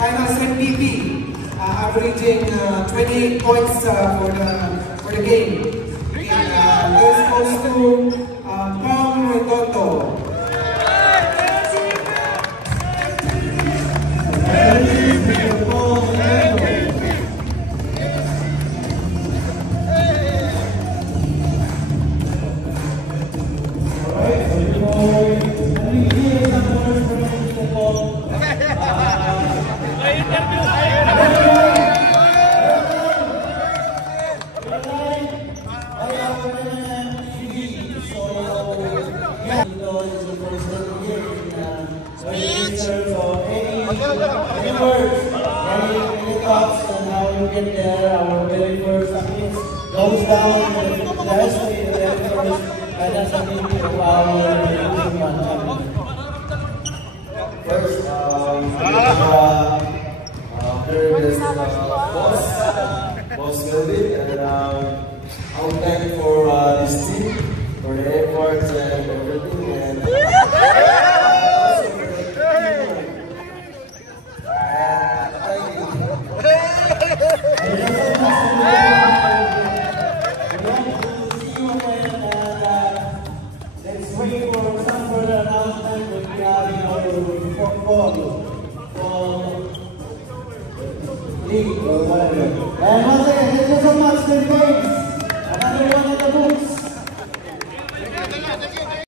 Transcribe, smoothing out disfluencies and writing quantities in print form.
Finals MVP, averaging 28 points for the game. And this goes to Paul Redondo. Any words, any thoughts on how you get there? Our very first appearance goes down the last day, the very first finals appearance of our Division 1 champion. First, very best boss Melvin, and I would thank for this team for the efforts and everything. And let's wait for some further announcement with league or whatever. And once again, thank you so much, Tim Games. Another one in the books.